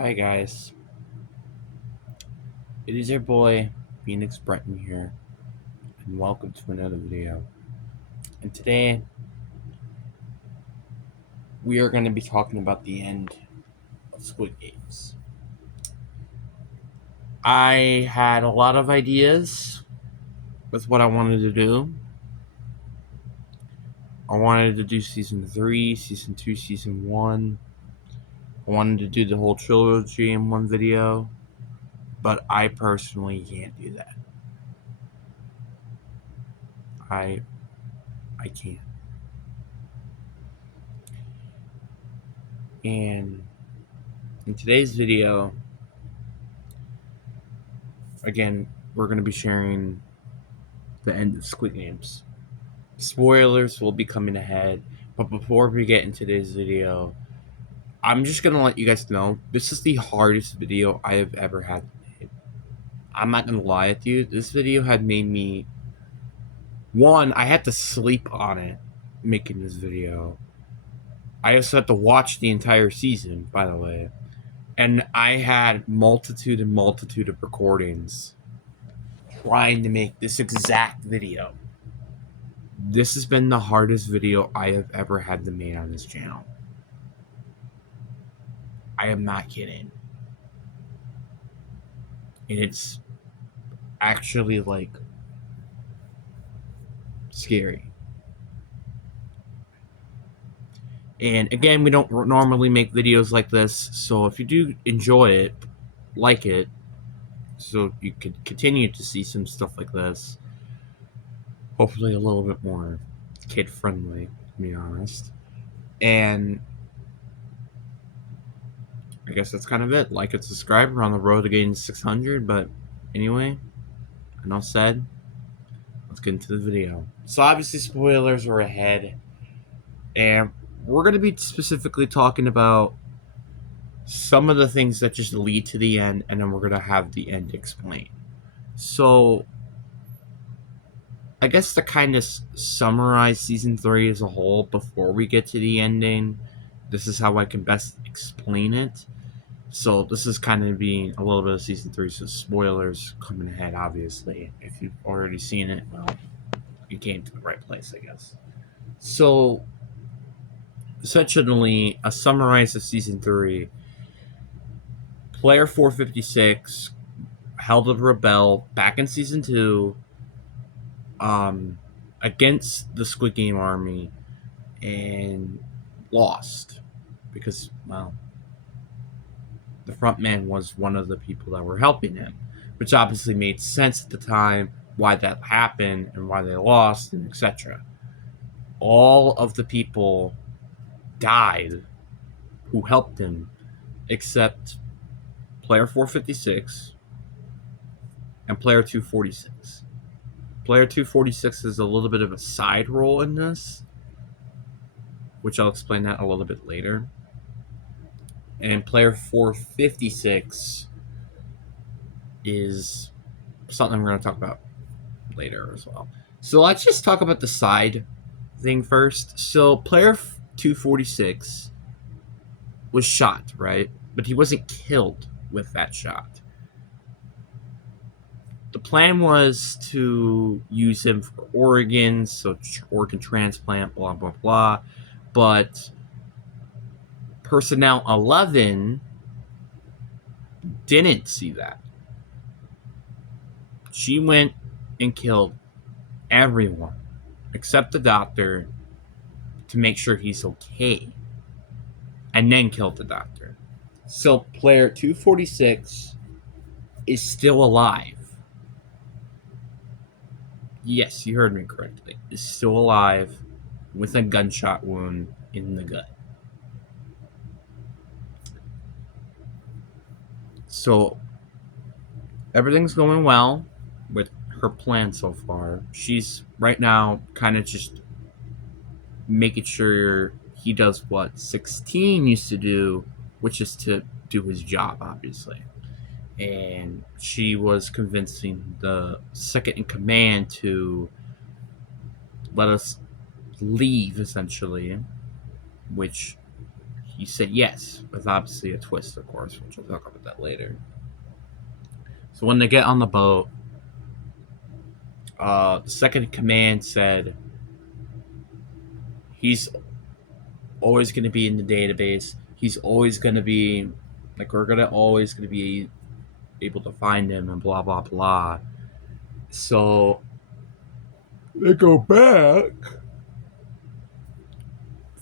Hi guys, it is your boy Phoenix Breton here, and welcome to another video. And today we are going to be talking about the end of Squid Games. I had a lot of ideas with what I wanted to do. I wanted to do season 3, season 2, season 1. I wanted to do the whole trilogy in one video, but I personally can't do that. I can't. And in today's video, again, we're going to be sharing the end of Squid Games. Spoilers will be coming ahead, but before we get into today's video, I'm just going to let you guys know this is the hardest video I have ever had to make. I'm not going to lie with you, this video had made me... One, I had to sleep on it making this video. I also had to watch the entire season, by the way. And I had multitude of recordings trying to make this exact video. This has been the hardest video I have ever had to make on this channel. I am not kidding. And it's actually, like, scary. And again, we don't normally make videos like this, so if you do enjoy it, like it, so you could continue to see some stuff like this. Hopefully a little bit more kid-friendly, to be honest. And I guess that's kind of it. Like and subscribe. We're on the road to getting 600, but anyway, enough said. Let's get into the video. So obviously spoilers are ahead, and we're going to be specifically talking about some of the things that just lead to the end, and then we're going to have the end explained. So I guess to kind of summarize season 3 as a whole before we get to the ending, this is how I can best explain it. So this is kind of being a little bit of season 3, so spoilers coming ahead, obviously. If you've already seen it, well, you came to the right place, I guess. So, essentially, a summarize of season 3. Player 456 held a rebel back in season 2 against the Squid Game army and lost because, well, the front man was one of the people that were helping him, which obviously made sense at the time why that happened and why they lost and etc. All of the people died who helped him except player 456 and player 246. Player 246 is a little bit of a side role in this, which I'll explain that a little bit later. And player 456 is something we're going to talk about later as well. So let's just talk about the side thing first. So player 246 was shot, right? But he wasn't killed with that shot. The plan was to use him for organs, so organ transplant, blah, blah, blah. But Personnel 11 didn't see that. She went and killed everyone except the doctor to make sure he's okay, and then killed the doctor. So player 246 is still alive. Yes, you heard me correctly. Is still alive with a gunshot wound in the gut. So everything's going well with her plan so far. She's right now kind of just making sure he does what 16 used to do, which is to do his job, obviously. And she was convincing the second in command to let us leave, essentially, which he said yes, with obviously a twist, of course, which we'll talk about that later. So when they get on the boat, the second in command said he's always going to be in the database. He's always going to be, like, we're always going to be able to find him and blah, blah, blah. So they go back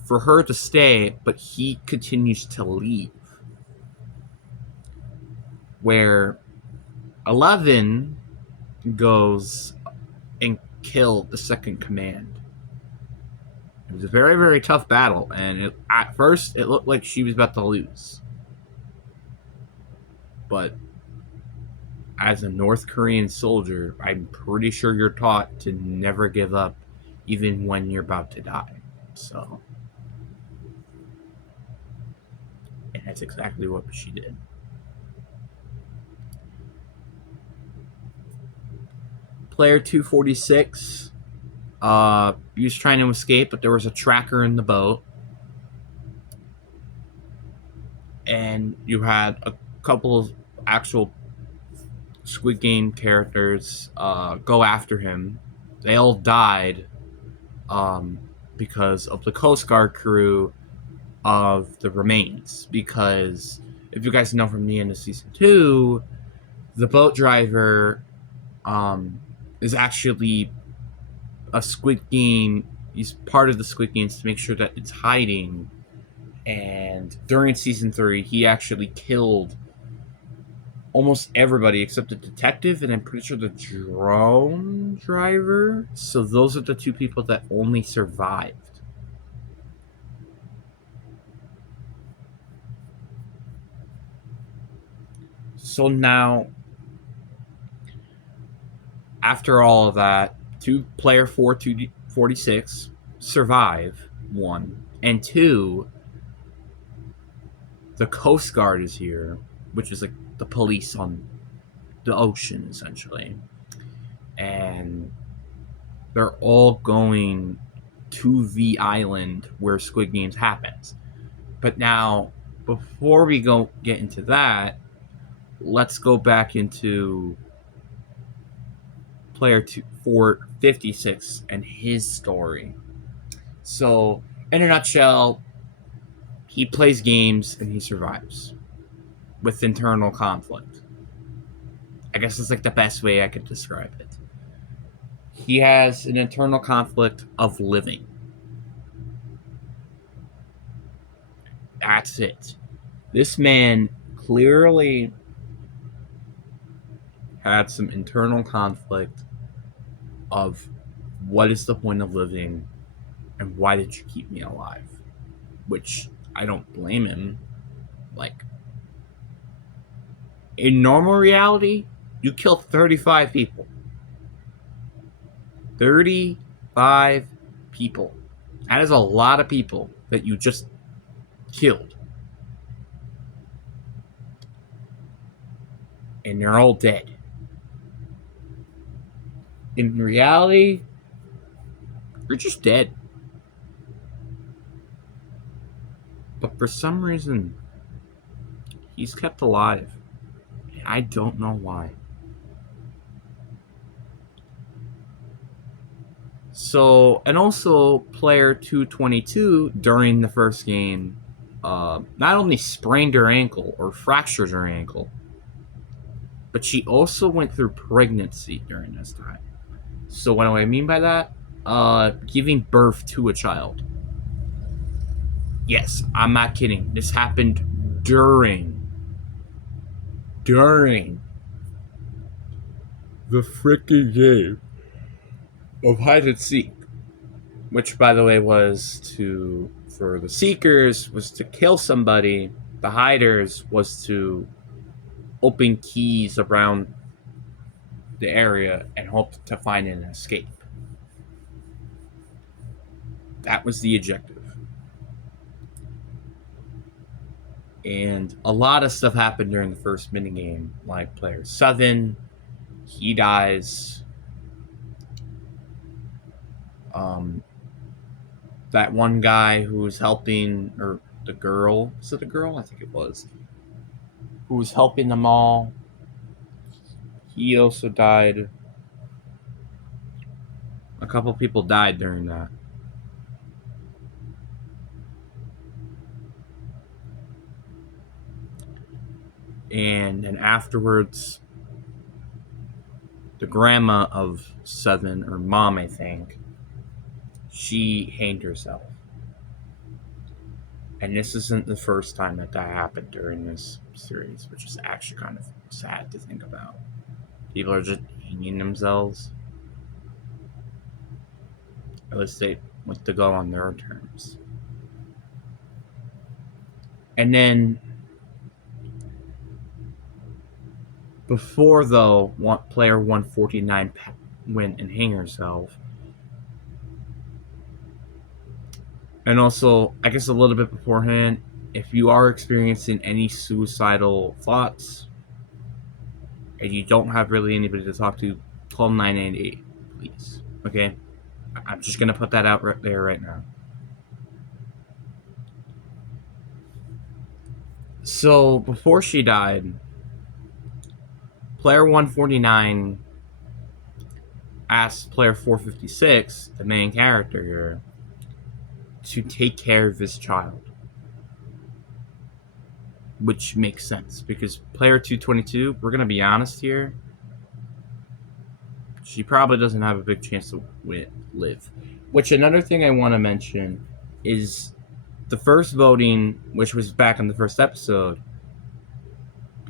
for her to stay, but he continues to leave. Where 11 goes and killed the second command. It was a very, very tough battle, and at first it looked like she was about to lose. But as a North Korean soldier, I'm pretty sure you're taught to never give up, even when you're about to die. So, and that's exactly what she did. Player 246, he was trying to escape, but there was a tracker in the boat. And you had a couple of actual Squid Game characters go after him. They all died because of the Coast Guard crew of the remains. Because if you guys know from the end of season 2, the boat driver is actually a Squid Game. He's part of the Squid Games to make sure that it's hiding. And during season 3, he actually killed almost everybody except the detective, and I'm pretty sure the drone driver. So those are the two people that only survived. So now, after all of that, player 446 survive, 1, and 2, the Coast Guard is here, which is like the police on the ocean, essentially. And they're all going to the island where Squid Games happens. But now, before we get into that, let's go back into player 456 and his story. So, in a nutshell, he plays games and he survives with internal conflict. I guess that's like the best way I could describe it. He has an internal conflict of living. That's it. This man clearly had some internal conflict of what is the point of living and why did you keep me alive? Which I don't blame him. Like, in normal reality, you kill 35 people. 35 people. That is a lot of people that you just killed. And they're all dead. In reality, you're just dead. But for some reason, he's kept alive. And I don't know why. So, and also player 222 during the first game not only sprained her ankle or fractured her ankle, but she also went through pregnancy during this time. So what do I mean by that? Giving birth to a child. Yes, I'm not kidding. This happened during the freaking game of hide and seek, which, by the way, for the seekers was to kill somebody. The hiders was to open keys around the area and hope to find an escape. That was the objective. And a lot of stuff happened during the first minigame, like player 7, he dies. That one guy who was helping, or the girl. Was it a girl? I think it was. Who was helping them all. He also died. A couple people died during that. And then afterwards, the grandma of 7, or mom, I think, she hanged herself. And this isn't the first time that happened during this series, which is actually kind of sad to think about. People are just hanging themselves. At least they want to go on their terms. And then, before though, player 149 went and hang herself. And also, I guess a little bit beforehand, if you are experiencing any suicidal thoughts and you don't have really anybody to talk to, call 988, please. Okay? I'm just going to put that out right there right now. So, before she died, player 149 asked player 456, the main character here, to take care of his child. Which makes sense, because player 222, we're going to be honest here, she probably doesn't have a big chance to live. Which, another thing I want to mention is the first voting, which was back in the first episode,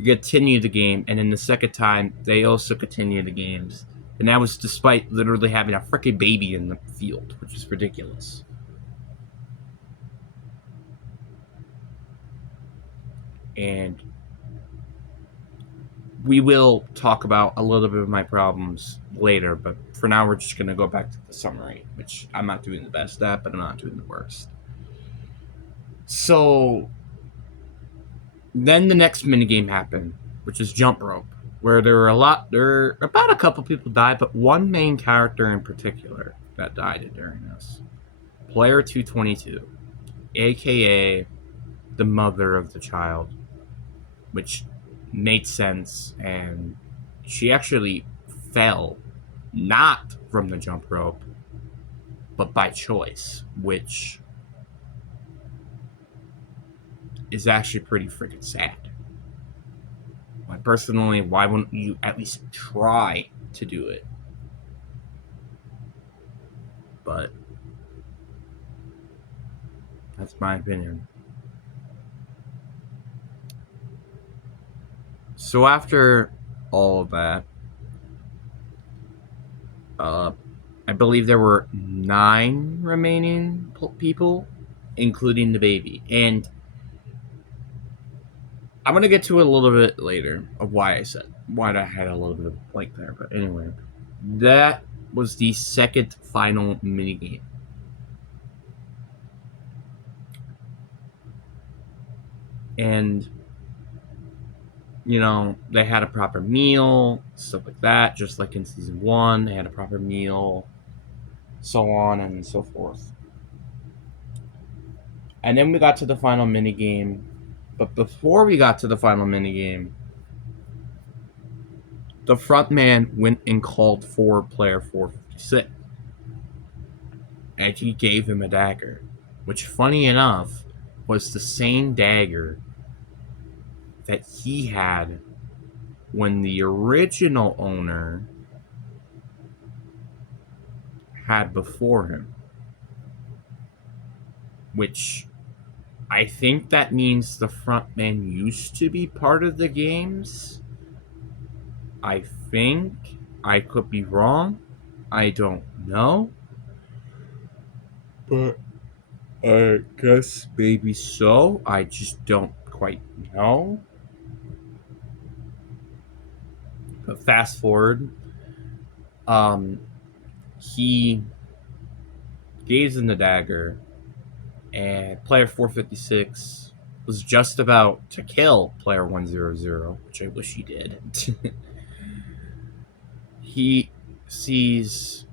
continued the game, and then the second time, they also continued the games. And that was despite literally having a freaking baby in the field, which is ridiculous. And we will talk about a little bit of my problems later, but for now we're just going to go back to the summary, which I'm not doing the best at, but I'm not doing the worst. So, then the next minigame happened, which is jump rope, where about a couple people died, but one main character in particular that died during this. Player 222, aka the mother of the child, which made sense, and she actually fell not from the jump rope, but by choice, which is actually pretty freaking sad. Like, personally, why wouldn't you at least try to do it? But that's my opinion. So after all of that, I believe there were 9 remaining people, including the baby. And I'm going to get to it a little bit later of why I had a little bit of blank there. But anyway, that was the second final minigame. And, you know, they had a proper meal, stuff like that, just like in season 1. They had a proper meal, so on and so forth. And then we got to the final minigame. But before we got to the final minigame, the front man went and called for player 456. And he gave him a dagger, which, funny enough, was the same dagger that he had when the original owner had before him. Which, I think that means the front man used to be part of the games. I think. I could be wrong. I don't know. But I guess maybe so. I just don't quite know. But fast forward. He gives him the dagger, and player 456 was just about to kill player 100, which I wish he did. He sees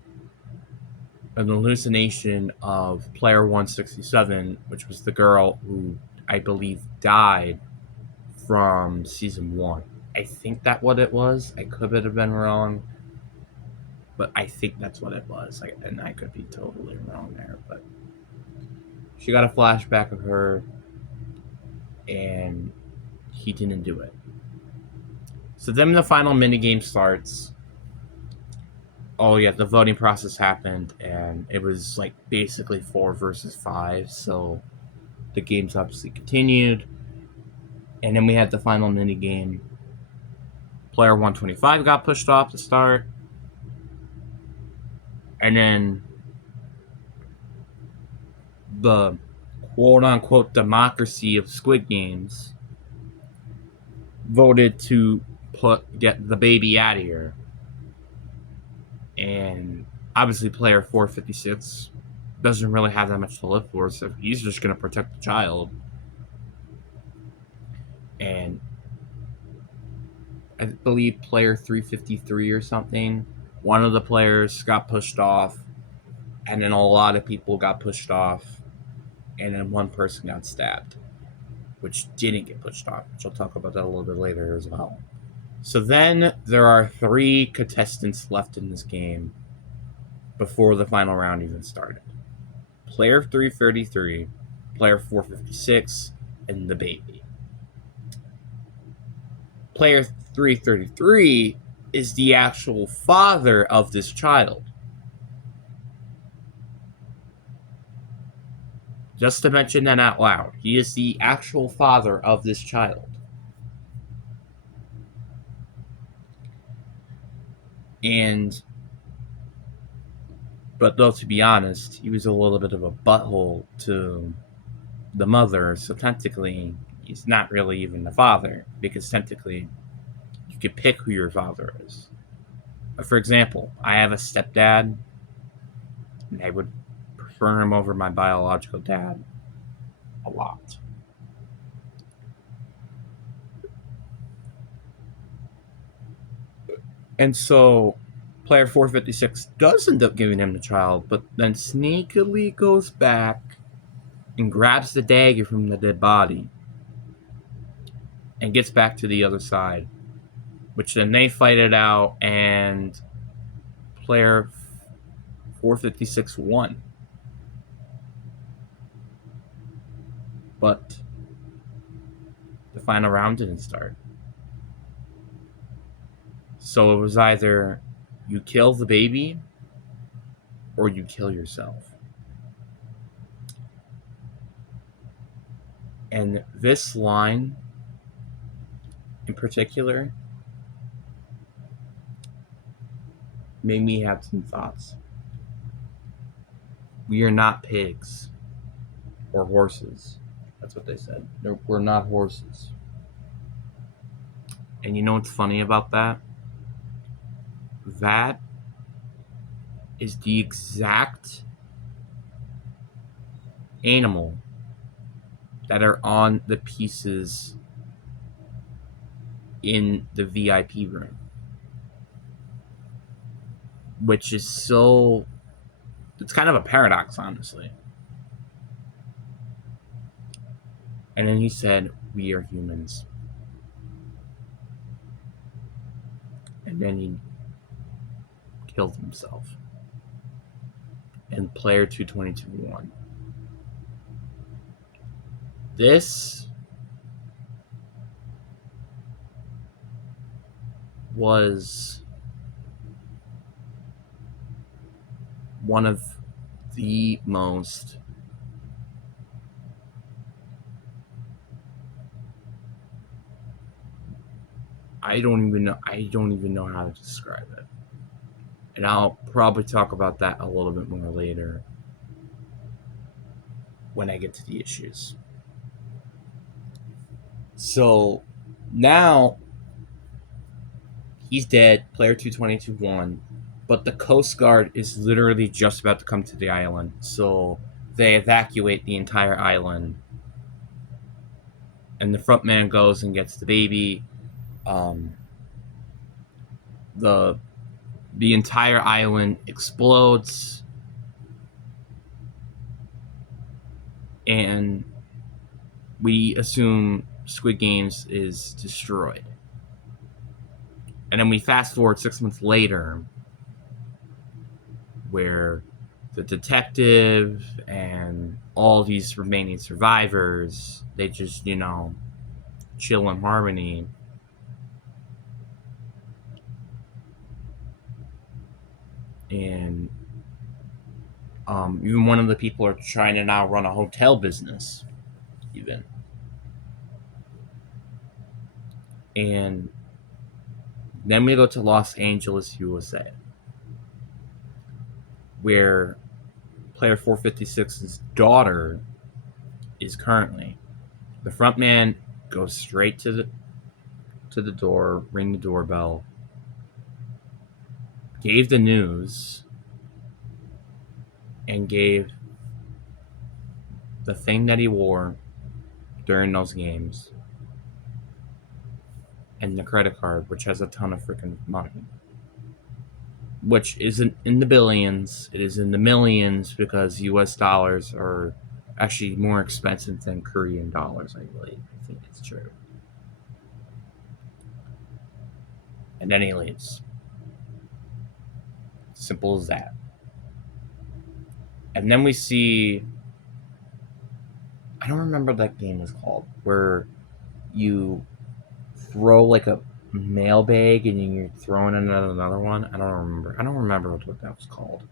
an hallucination of player 167, which was the girl who I believe, died from season 1. I think that's what it was. I could have been wrong, but I think that's what it was. And I could be totally wrong there, but she got a flashback of her, and he didn't do it. So then the final minigame starts. Oh yeah, the voting process happened, and it was like basically 4 versus 5. So the games obviously continued, and then we had the final minigame. Player 125 got pushed off to start, and then the quote-unquote democracy of Squid Games voted to get the baby out of here. And obviously player 456 doesn't really have that much to live for, so he's just going to protect the child. And I believe player 353 or something, one of the players got pushed off, and then a lot of people got pushed off, and then one person got stabbed, which didn't get pushed off, which I'll talk about that a little bit later as well. So then there are 3 contestants left in this game before the final round even started. Player 333, player 456, and the baby. Player 333 is the actual father of this child. Just to mention that out loud, he is the actual father of this child. But though, to be honest, he was a little bit of a butthole to the mother, so technically he's not really even the father, because technically you can pick who your father is. For example, I have a stepdad, and I would prefer him over my biological dad a lot. And so player 456 does end up giving him the child, but then sneakily goes back and grabs the dagger from the dead body and gets back to the other side, which then they fight it out, and player 456 won. But the final round didn't start. So it was either you kill the baby or you kill yourself. And this line in particular made me have some thoughts. We are not pigs or horses. That's what they said. We're not horses. And you know what's funny about that? That is the exact animal that are on the pieces in the VIP room. Which is so... It's kind of a paradox, honestly. And then he said, "We are humans." And then he killed himself. And player 222 won. This was one of the most I don't even know how to describe it. And I'll probably talk about that a little bit more later when I get to the issues. So now he's dead. Player 222 won. But the Coast Guard is literally just about to come to the island. So they evacuate the entire island. And the front man goes and gets the baby. The entire island explodes, and we assume Squid Games is destroyed. And then we fast forward 6 months later, where the detective and all these remaining survivors, they just, chill in harmony. And even one of the people are trying to now run a hotel business, even. And then we go to Los Angeles, USA, where player 456's daughter is currently. The front man goes straight to the door, ring the doorbell, gave the news, and gave the thing that he wore during those games and the credit card, which has a ton of freaking money. Which isn't in the billions, it is in the millions, because US dollars are actually more expensive than Korean dollars, I believe. I think it's true. And then he leaves. Simple as that. And then we see, I don't remember what that game is called, where you throw like a mail bag and you're throwing in another one. I don't remember what that was called.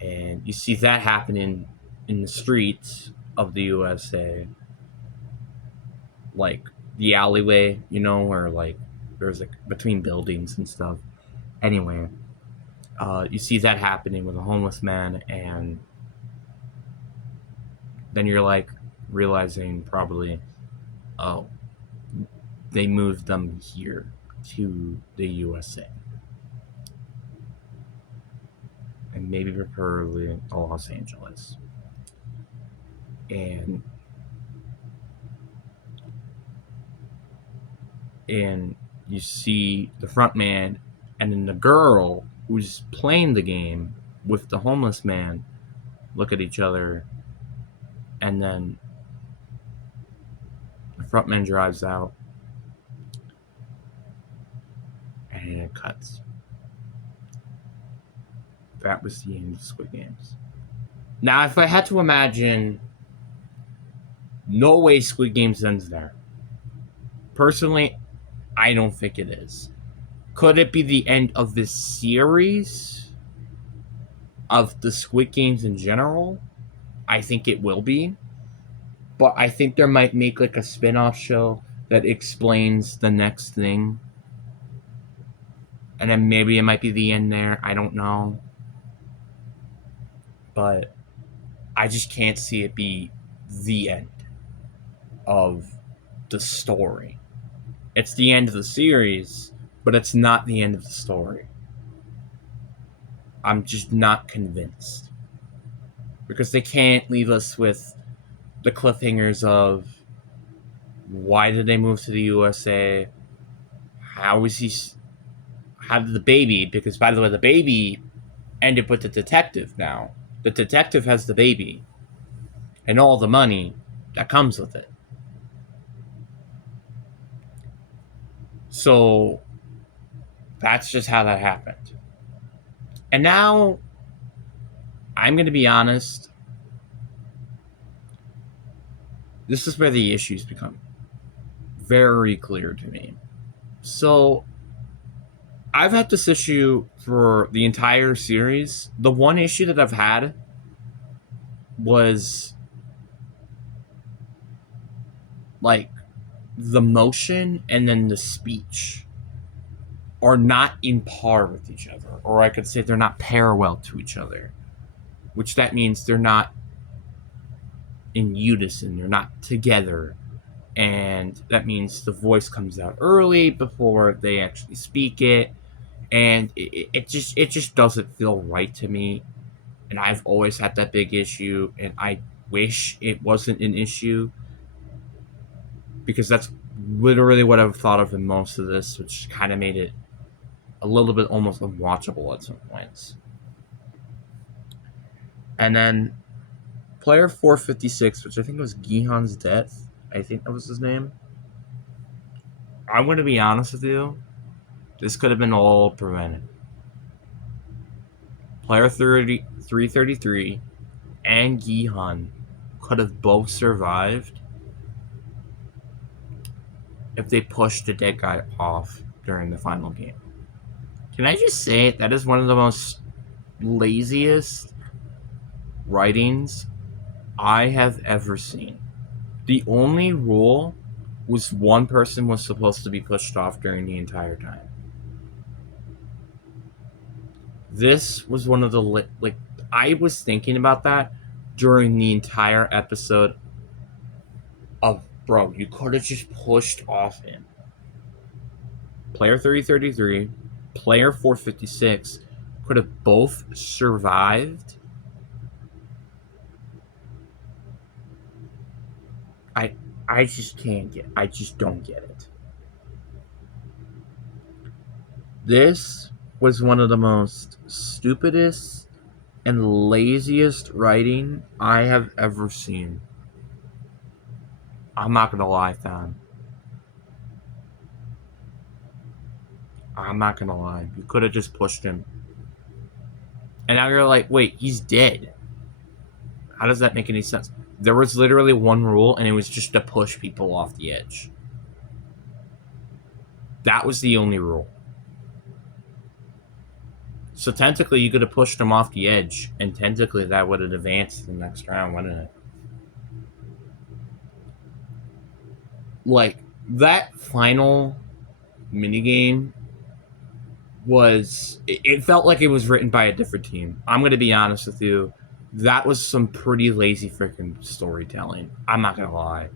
And you see that happening in the streets of the USA, like the alleyway, where like there's like between buildings and stuff. Anyway, you see that happening with a homeless man, and then you're like realizing probably, oh, they moved them here to the USA. And maybe preferably Los Angeles. And you see the front man and then the girl who's playing the game with the homeless man look at each other, and then the front man drives out and it cuts. That was the end of Squid Games. Now, if I had to imagine, no way Squid Games ends there. Personally, I don't think it is. Could it be the end of this series? Of the Squid Games in general? I think it will be. But I think there might make like a spin-off show that explains the next thing. And then maybe it might be the end there. I don't know. But I just can't see it be the end of the story. It's the end of the series, but it's not the end of the story. I'm just not convinced. Because they can't leave us with the cliffhangers of why did they move to the USA? How did the baby, because by the way, the baby ended with the detective now. The detective has the baby and all the money that comes with it. So that's just how that happened. And now, I'm going to be honest, this is where the issues become very clear to me. So, I've had this issue for the entire series. The one issue that I've had was like the motion and then the speech are not in par with each other, or I could say they're not parallel to each other, which that means they're not in unison, they're not together, and that means the voice comes out early before they actually speak it, and it just doesn't feel right to me. And I've always had that big issue, and I wish it wasn't an issue, because that's literally what I've thought of in most of this, which kind of made it a little bit almost unwatchable at some points. And then player 456, which I think was Gihan's death, I think that was his name. I'm going to be honest with you. This could have been all prevented. Player 333 and Gihan could have both survived if they pushed the dead guy off during the final game. Can I just say that is one of the most laziest writings I have ever seen. The only rule was one person was supposed to be pushed off during the entire time. This was one of the like I was thinking about that during the entire episode of bro, you could have just pushed off him. Player 333, player 456 could have both survived. I just can't get I just don't get it. This was one of the most stupidest and laziest writing I have ever seen. I'm not gonna lie, fam. I'm not gonna lie. You could have just pushed him. And now you're like, wait, he's dead. How does that make any sense? There was literally one rule, and it was just to push people off the edge. That was the only rule. So technically, you could have pushed him off the edge, and technically that would have advanced to the next round, wouldn't it? Like, that final minigame was... It felt like it was written by a different team. I'm going to be honest with you. That was some pretty lazy freaking storytelling. I'm not going to lie.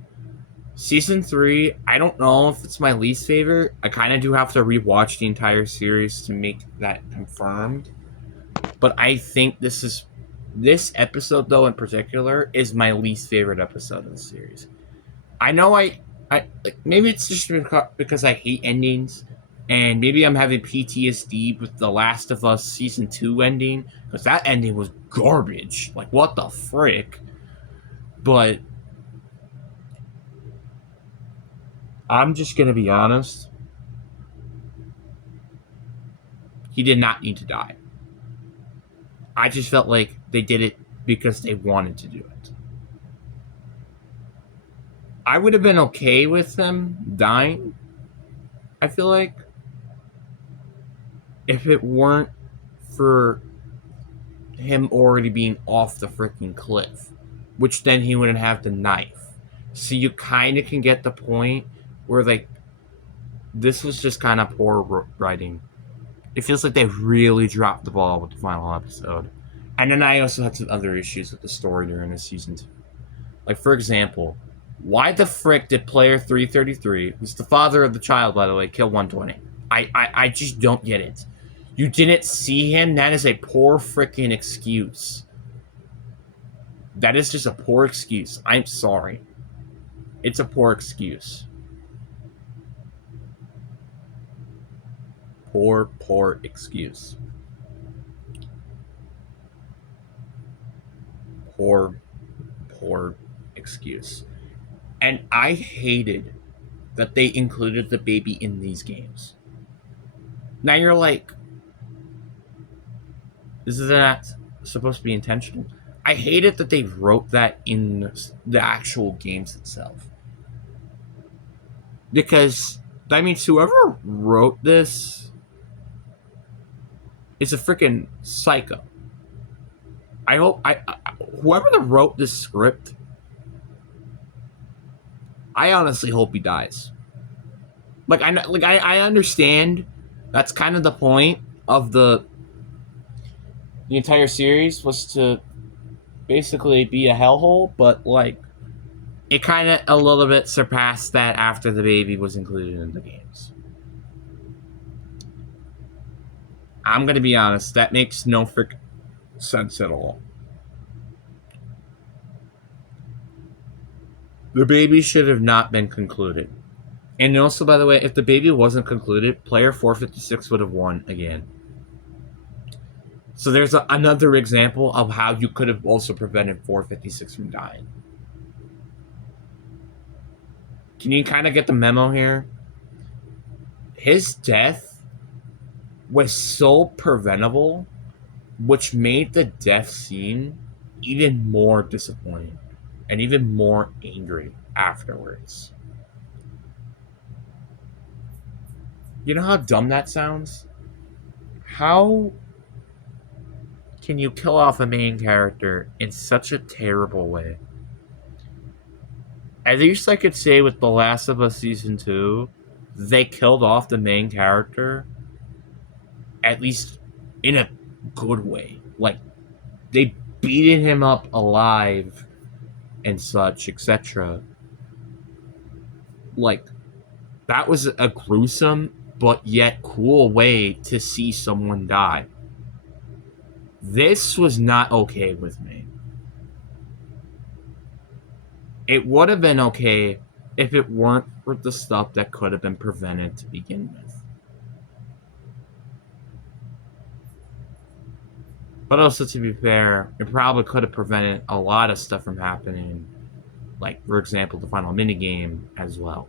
Season 3, I don't know if it's my least favorite. I kind of do have to rewatch the entire series to make that confirmed. But I think this episode, though, in particular, is my least favorite episode of the series. I know maybe it's just because I hate endings, and maybe I'm having PTSD with The Last of Us Season 2 ending, because that ending was garbage. Like, what the frick? But I'm just going to be honest. He did not need to die. I just felt like they did it because they wanted to do it. I would have been okay with them dying, I feel like, if it weren't for him already being off the freaking cliff, which then he wouldn't have the knife. So you kind of can get the point where, like, this was just kind of poor writing. It feels like they really dropped the ball with the final episode. And then I also had some other issues with the story during this season too. Like, for example, why the frick did player 333, who's the father of the child, by the way, kill 120? I just don't get it. You didn't see him? That is a poor freaking excuse. That is just a poor excuse. I'm sorry. It's a poor excuse. Poor excuse. Poor excuse. And I hated that they included the baby in these games. Now you're like, is that supposed to be intentional? I hated that they wrote that in the actual games itself. Because that means whoever wrote this is a freaking psycho. I hope whoever wrote this script, I honestly hope he dies. I understand that's kind of the point of the entire series, was to basically be a hellhole, but like it kind of a little bit surpassed that after the baby was included in the games. I'm gonna be honest, that makes no frick sense at all. The baby should have not been concluded. And also, by the way, if the baby wasn't concluded, player 456 would have won again. So there's another example of how you could have also prevented 456 from dying. Can you kind of get the memo here? His death was so preventable, which made the death scene even more disappointing and even more angry afterwards. You know how dumb that sounds? How can you kill off a main character in such a terrible way? At least I could say with The Last of Us Season 2, they killed off the main character, at least in a good way. Like, they beated him up alive and such, etc. Like, that was a gruesome but yet cool way to see someone die. This was not okay with me. It would have been okay if it weren't for the stuff that could have been prevented to begin with. But also, to be fair, it probably could have prevented a lot of stuff from happening. Like, for example, the final minigame as well.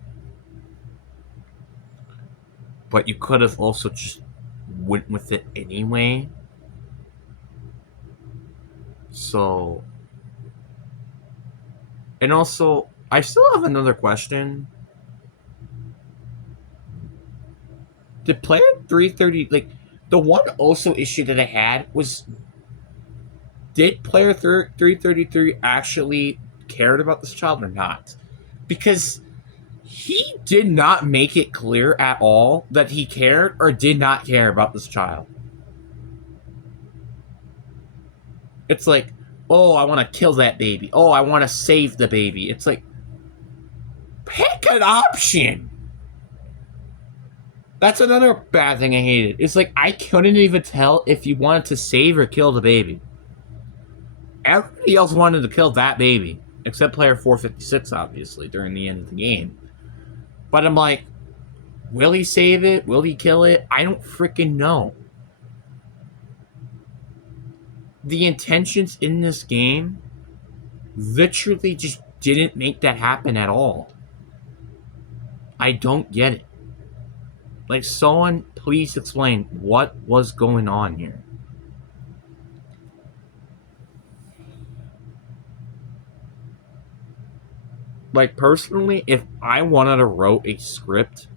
But you could have also just went with it anyway. So... And also, I still have another question. Did player 330... Like, the one also issue that I had was... Did player 333 actually cared about this child or not? Because he did not make it clear at all that he cared or did not care about this child. It's like, oh, I want to kill that baby. Oh, I want to save the baby. It's like, pick an option. That's another bad thing I hated. It's like, I couldn't even tell if you wanted to save or kill the baby. Everybody else wanted to kill that baby, except player 456, obviously, during the end of the game. But I'm like, will he save it? Will he kill it? I don't freaking know. The intentions in this game literally just didn't make that happen at all. I don't get it. Like, someone please explain what was going on here. Like, personally, if I wanted to write a script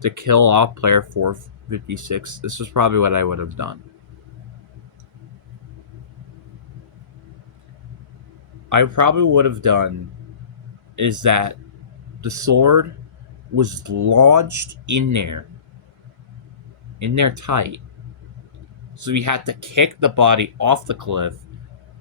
to kill off player 456, this is probably what I would have done. I probably would have done is that the sword was lodged in there tight. So we had to kick the body off the cliff,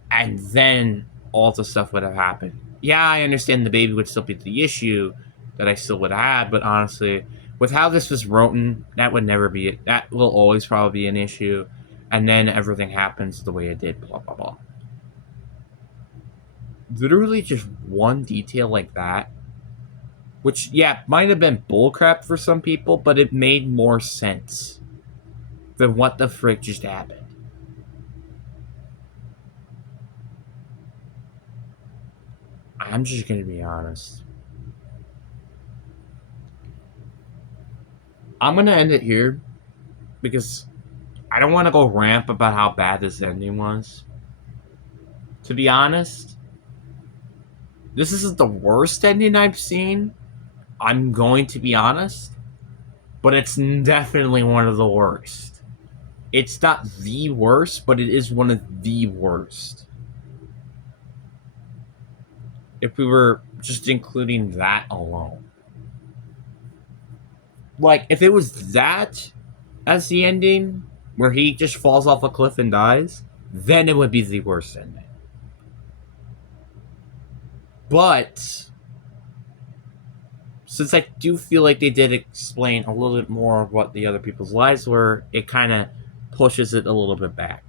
and then all the stuff would have happened. Yeah, I understand the baby would still be the issue that I still would have, but honestly, with how this was written, that would never be it. That will always probably be an issue, and then everything happens the way it did, blah, blah, blah. Literally just one detail like that, which, yeah, might have been bullcrap for some people, but it made more sense than what the frick just happened. I'm just gonna be honest. I'm gonna end it here because I don't want to go ramp about how bad this ending was. To be honest, this isn't the worst ending I've seen. I'm going to be honest, but it's definitely one of the worst. It's not the worst, but it is one of the worst. If we were just including that alone. Like, if it was that as the ending, where he just falls off a cliff and dies, then it would be the worst ending. But since I do feel like they did explain a little bit more of what the other people's lives were, it kind of pushes it a little bit back.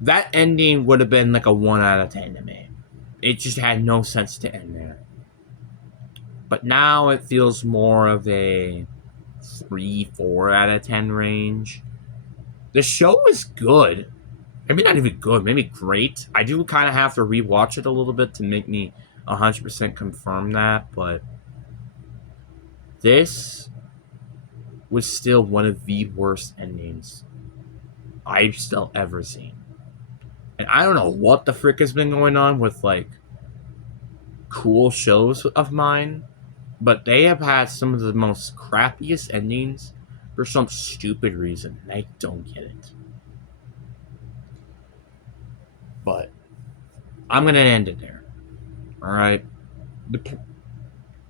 That ending would have been like a 1 out of 10 to me. It just had no sense to end there. But now it feels more of a 3-4 out of 10 range. The show is good. Maybe not even good, maybe great. I do kind of have to rewatch it a little bit to make me 100% confirm that, but this was still one of the worst endings I've still ever seen. And I don't know what the frick has been going on with, like, cool shows of mine, but they have had some of the most crappiest endings for some stupid reason, and I don't get it. But I'm gonna end it there. Alright?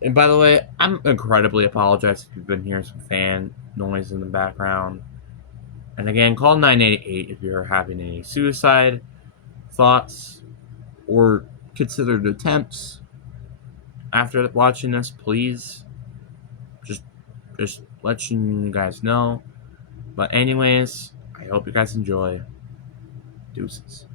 And by the way, I'm incredibly apologize if you've been hearing some fan noise in the background. And again, call 988 if you're having any suicide thoughts or considered attempts after watching this. Please just let you guys know. But anyways, I hope you guys enjoy. Deuces.